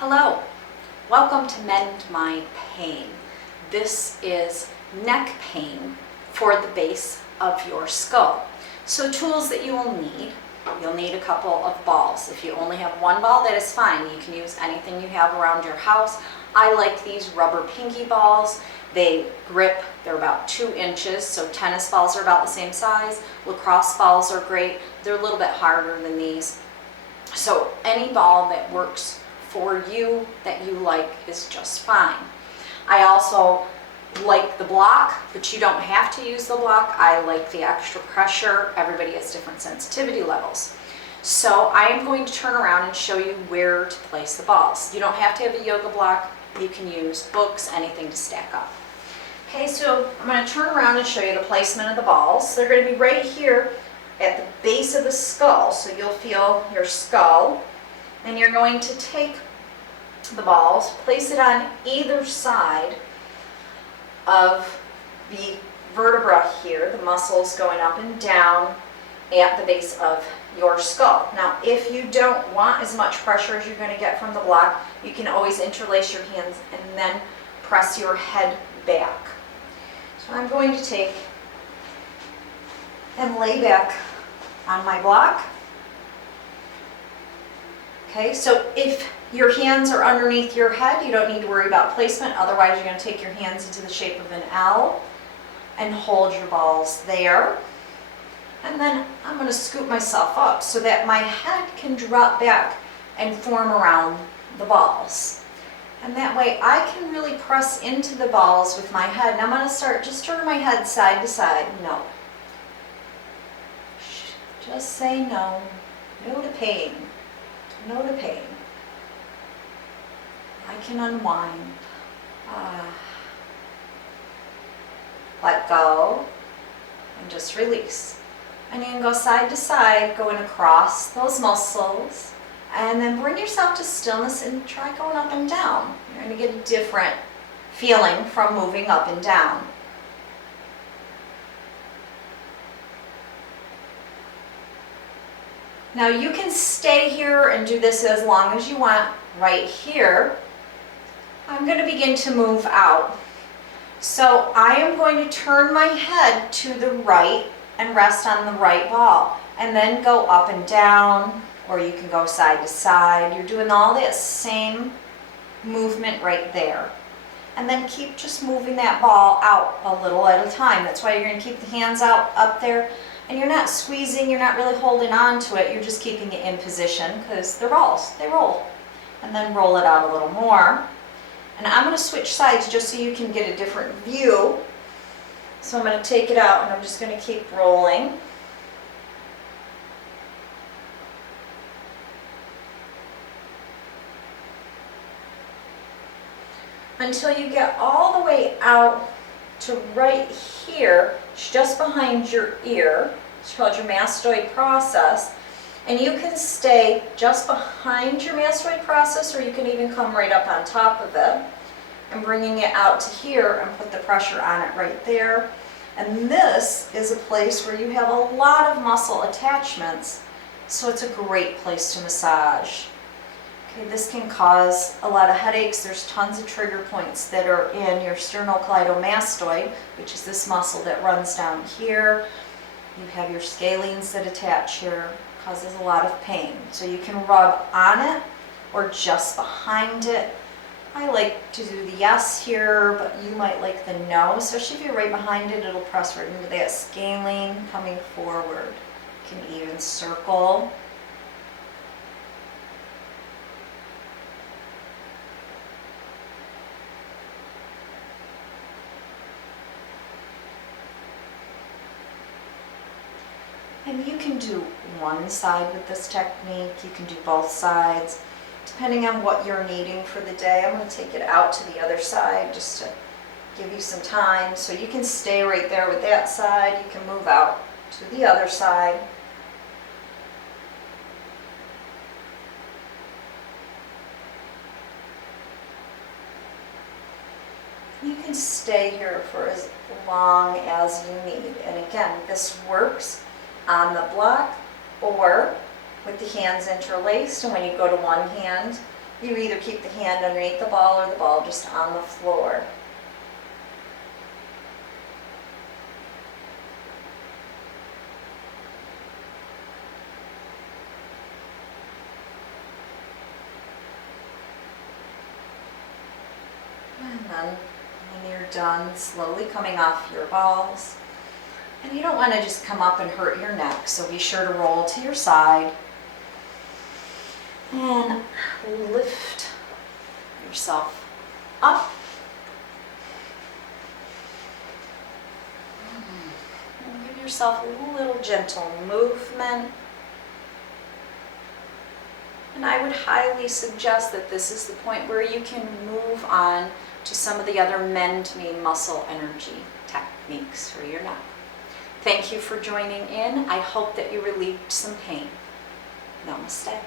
Hello, welcome to Mend My Pain. This is neck pain for the base of your skull. So tools that you will need, you'll need a couple of balls. If you only have one ball, that is fine. You can use anything you have around your house. I like these rubber pinky balls. They grip, they're about 2 inches, so tennis balls are about the same size. Lacrosse balls are great. They're a little bit harder than these. So any ball that works for you that you like is just fine. I also like the block, but you don't have to use the block. I like the extra pressure. Everybody has different sensitivity levels. So I am going to turn around and show you where to place the balls. You don't have to have a yoga block. You can use books, anything to stack up. Okay, so I'm going to turn around and show you the placement of the balls. They're going to be right here at the base of the skull. So you'll feel your skull. And you're going to take the balls, place it on either side of the vertebra here, the muscles going up and down at the base of your skull. Now, if you don't want as much pressure as you're going to get from the block, you can always interlace your hands and then press your head back. So I'm going to take and lay back on my block. Okay, so if your hands are underneath your head, you don't need to worry about placement. Otherwise, you're going to take your hands into the shape of an L and hold your balls there. And then I'm going to scoop myself up so that my head can drop back and form around the balls. And that way I can really press into the balls with my head. And I'm going to start, just turn my head side to side. No. Just say no. No to pain. No to pain. I can unwind. Let go and just release. And you can go side to side, going across those muscles, and then bring yourself to stillness and try going up and down. You're going to get a different feeling from moving up and down. Now you can stay here and do this as long as you want. Right here, I'm going to begin to move out. So I am going to turn my head to the right and rest on the right ball, and then go up and down, or you can go side to side. You're doing all that same movement right there. And then keep just moving that ball out a little at a time. That's why you're going to keep the hands out up there. And you're not squeezing, you're not really holding on to it, you're just keeping it in position because they're balls, they roll. And then roll it out a little more. And I'm going to switch sides just so you can get a different view. So I'm going to take it out and I'm just going to keep rolling. Until you get all the way out to right here, just behind your ear. It's called your mastoid process. And you can stay just behind your mastoid process, or you can even come right up on top of it. I'm bringing it out to here and put the pressure on it right there. And this is a place where you have a lot of muscle attachments, so it's a great place to massage. Okay, this can cause a lot of headaches. There's tons of trigger points that are in your sternocleidomastoid, which is this muscle that runs down here. You have your scalenes that attach here, causes a lot of pain. So you can rub on it or just behind it. I like to do the yes here, but you might like the no. Especially if you're right behind it, it'll press right into that scalene coming forward. You can even circle. And you can do one side with this technique, you can do both sides, depending on what you're needing for the day. I'm going to take it out to the other side just to give you some time. So you can stay right there with that side, you can move out to the other side. You can stay here for as long as you need. And again, this works on the block or with the hands interlaced, and when you go to one hand, You either keep the hand underneath the ball or the ball just on the floor. And then when you're done, slowly coming off your balls. And you don't want to just come up and hurt your neck, so be sure to roll to your side. And lift yourself up. And give yourself a little gentle movement. And I would highly suggest that this is the point where you can move on to some of the other Mend Me muscle energy techniques for your neck. Thank you for joining in. I hope that you relieved some pain. Namaste.